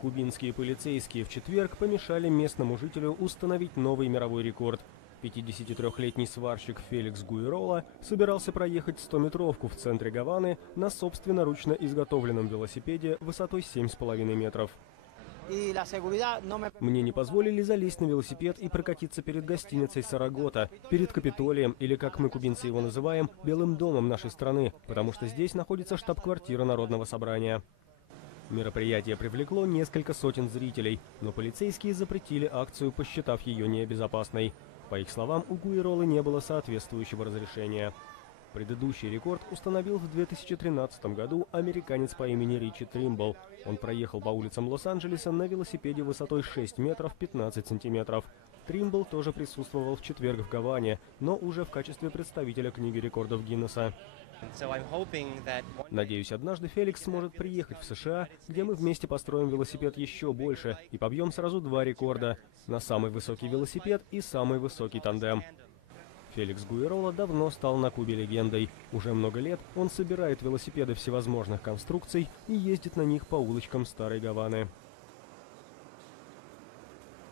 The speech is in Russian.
Кубинские полицейские в четверг помешали местному жителю установить новый мировой рекорд. 53-летний сварщик Феликс Гуйрола собирался проехать 100-метровку в центре Гаваны на собственноручно изготовленном велосипеде высотой 7,5 метров. Мне не позволили залезть на велосипед и прокатиться перед гостиницей «Сарагота», перед Капитолием, или, как мы, кубинцы, его называем, Белым домом нашей страны, потому что здесь находится штаб-квартира Народного собрания. Мероприятие привлекло несколько сотен зрителей, но полицейские запретили акцию, посчитав ее небезопасной. По их словам, у Гуйролы не было соответствующего разрешения. Предыдущий рекорд установил в 2013 году американец по имени Ричи Тримбл. Он проехал по улицам Лос-Анджелеса на велосипеде высотой 6 метров 15 сантиметров. Тримбл тоже присутствовал в четверг в Гаване, но уже в качестве представителя книги рекордов Гиннесса. Надеюсь, однажды Феликс сможет приехать в США, где мы вместе построим велосипед еще больше и побьем сразу два рекорда – на самый высокий велосипед и самый высокий тандем. Феликс Гуйрола давно стал на Кубе легендой. Уже много лет он собирает велосипеды всевозможных конструкций и ездит на них по улочкам Старой Гаваны.